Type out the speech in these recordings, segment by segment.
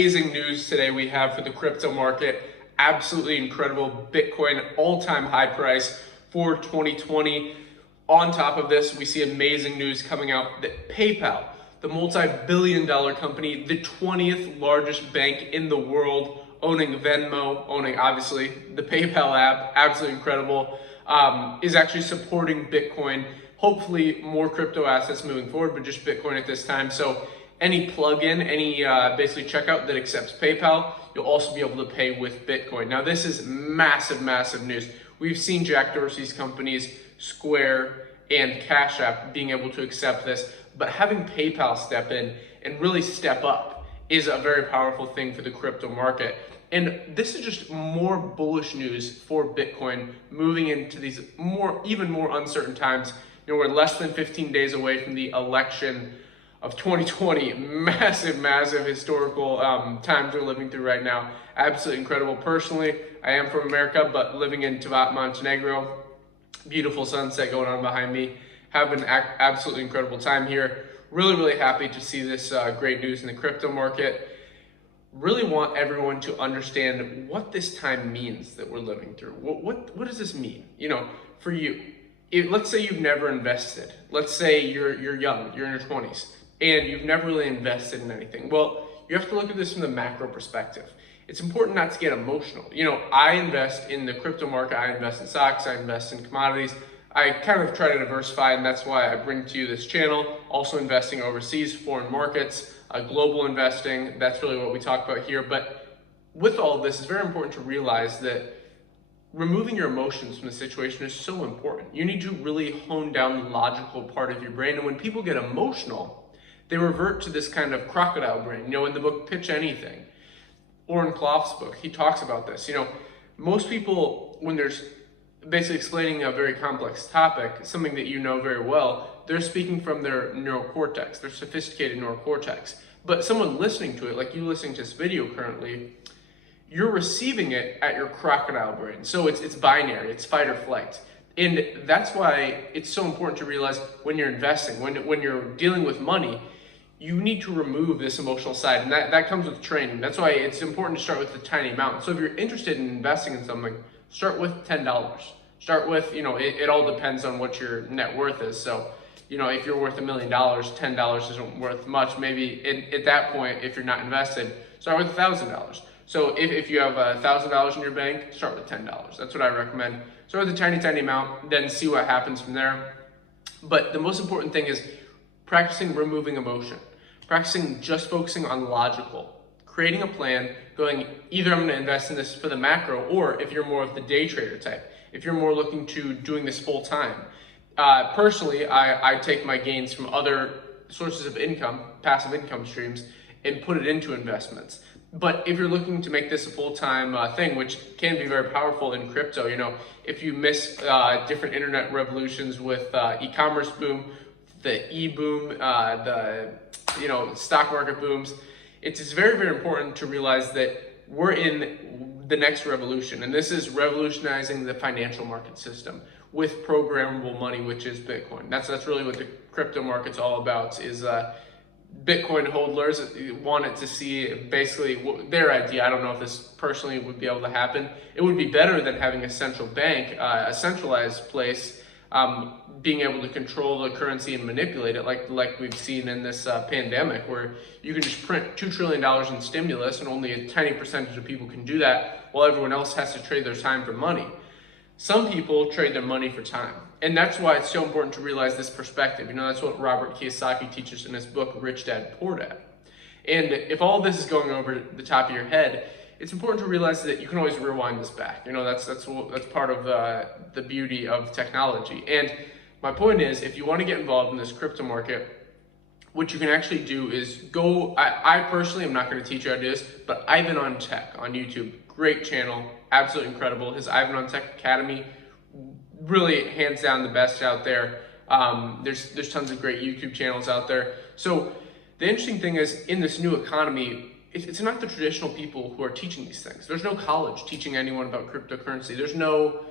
Amazing news today we have for the crypto market. Absolutely incredible. Bitcoin all-time high price for 2020. On top of this, we see amazing news coming out that PayPal, the multi-billion-dollar company, the 20th largest bank in the world, owning Venmo, owning obviously the PayPal app, absolutely incredible, is actually supporting Bitcoin. Hopefully more crypto assets moving forward, but just Bitcoin at this time. So any plugin, any basically checkout that accepts PayPal, you'll also be able to pay with Bitcoin. Now this is massive, massive news. We've seen Jack Dorsey's companies, Square and Cash App, being able to accept this, but having PayPal step in and really step up is a very powerful thing for the crypto market. And this is just more bullish news for Bitcoin moving into these even more uncertain times. You know, we're less than 15 days away from the election of 2020. Massive, massive historical times we're living through right now. Absolutely incredible. Personally, I am from America, but living in Tivat, Montenegro. Beautiful sunset going on behind me. Have an absolutely incredible time here. Really, really happy to see this great news in the crypto market. Really want everyone to understand what this time means that we're living through. What does this mean? You know, for you, let's say you've never invested. Let's say you're young, you're in your 20s, and you've never really invested in anything. Well, you have to look at this from the macro perspective. It's important not to get emotional. You know, I invest in the crypto market, I invest in stocks, I invest in commodities. I kind of try to diversify, and that's why I bring to you this channel. Also investing overseas, foreign markets, global investing. That's really what we talk about here. But with all of this, it's very important to realize that removing your emotions from the situation is so important. You need to really hone down the logical part of your brain. And when people get emotional, they revert to this kind of crocodile brain. You know, in the book Pitch Anything, Oren Klaff's book, he talks about this. You know, most people, when there's basically explaining a very complex topic, something that you know very well, they're speaking from their neurocortex, their sophisticated neurocortex. But someone listening to it, like you listening to this video currently, you're receiving it at your crocodile brain. So it's binary, it's fight or flight. And that's why it's so important to realize when you're investing, when you're dealing with money, you need to remove this emotional side, and that comes with training. That's why it's important to start with a tiny amount. So if you're interested in investing in something, start with $10. Start with, you know, it all depends on what your net worth is. So, you know, if you're worth $1 million, $10 isn't worth much. Maybe at that point, if you're not invested, start with $1,000. So if you have $1,000 in your bank, start with $10. That's what I recommend. Start with a tiny, tiny amount, then see what happens from there. But the most important thing is practicing removing emotion. Practicing just focusing on logical, creating a plan, going either I'm going to invest in this for the macro, or if you're more of the day trader type, if you're more looking to doing this full time. Personally, I take my gains from other sources of income, passive income streams, and put it into investments. But if you're looking to make this a full-time thing, which can be very powerful in crypto, you know, if you miss different internet revolutions with e-commerce boom, the e-boom, the stock market booms, it's very, very important to realize that we're in the next revolution, and this is revolutionizing the financial market system with programmable money, which is Bitcoin. That's really what the crypto market's all about. Is Bitcoin holders wanted to see basically their idea. I don't know if this personally would be able to happen. It would be better than having a central bank, a centralized place, being able to control the currency and manipulate it like we've seen in this pandemic, where you can just print $2 trillion in stimulus and only a tiny percentage of people can do that, while everyone else has to trade their time for money. Some people trade their money for time. And that's why it's so important to realize this perspective. You know, that's what Robert Kiyosaki teaches in his book, Rich Dad, Poor Dad. And if all this is going over the top of your head, it's important to realize that you can always rewind this back. You know, that's part of the beauty of technology. And my point is, if you want to get involved in this crypto market, what you can actually do is go, I personally am not going to teach you how to do this, but Ivan on Tech on YouTube, great channel, absolutely incredible. His Ivan on Tech Academy, really hands down the best out there. There's tons of great YouTube channels out there. So the interesting thing is, in this new economy, it's not the traditional people who are teaching these things. There's no college teaching anyone about cryptocurrency. There's no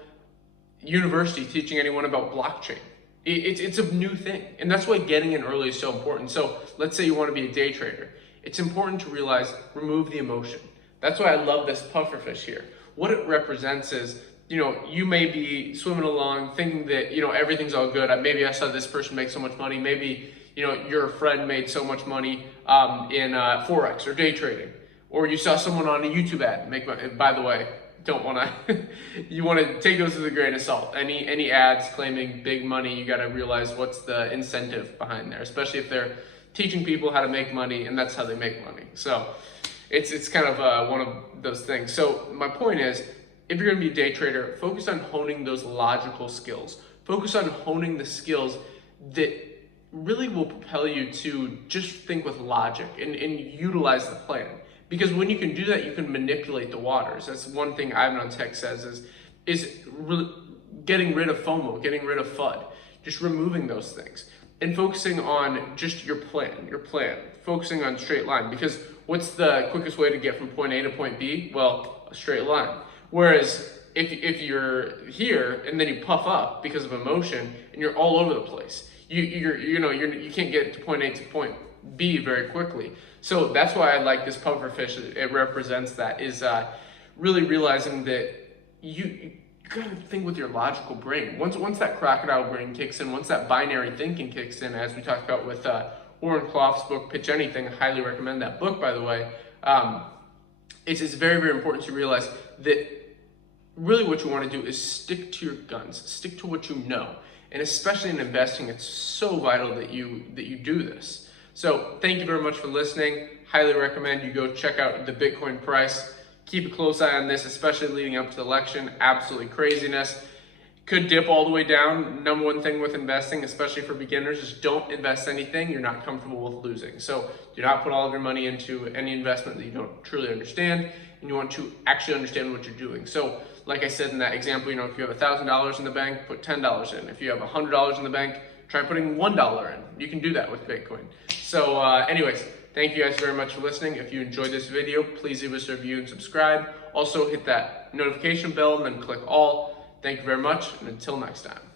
university teaching anyone about blockchain. It's a new thing. And that's why getting in early is so important. So let's say you want to be a day trader. it's important to realize, remove the emotion. That's why I love this pufferfish here. What it represents is, you may be swimming along thinking that, everything's all good. Maybe I saw this person make so much money. Maybe, your friend made so much money in Forex or day trading. Or you saw someone on a YouTube ad make money. By the way, don't want to, you want to take those with a grain of salt. Any ads claiming big money, you got to realize what's the incentive behind there, especially if they're teaching people how to make money and that's how they make money. So it's kind of one of those things. So my point is, if you're going to be a day trader, focus on honing those logical skills. Focus on honing the skills that really will propel you to just think with logic and utilize the plan. Because when you can do that, you can manipulate the waters. That's one thing Ivan on Tech says is getting rid of FOMO, getting rid of FUD, just removing those things and focusing on just your plan, focusing on straight line. Because what's the quickest way to get from point A to point B? Well, a straight line. Whereas if you're here and then you puff up because of emotion and you're all over the place, you can't get to point A to point B very quickly. So that's why I like this pufferfish. It represents that, is really realizing that you gotta think with your logical brain. Once that crocodile brain kicks in, once that binary thinking kicks in, as we talked about with Warren Clough's book, Pitch Anything, I highly recommend that book, by the way. It's very, very important to realize that really what you want to do is stick to your guns, stick to what you know. And especially in investing, it's so vital that you do this. So thank you very much for listening. Highly recommend you go check out the Bitcoin price. Keep a close eye on this, especially leading up to the election. Absolutely craziness. Could dip all the way down. Number one thing with investing, especially for beginners, is don't invest anything you're not comfortable with losing. So do not put all of your money into any investment that you don't truly understand, and you want to actually understand what you're doing. So like I said in that example, if you have $1,000 in the bank, put $10 in. If you have $100 in the bank, try putting $1 in. You can do that with Bitcoin. So anyways, thank you guys very much for listening. If you enjoyed this video, please leave us a review and subscribe. Also hit that notification bell and then click all. Thank you very much, and until next time.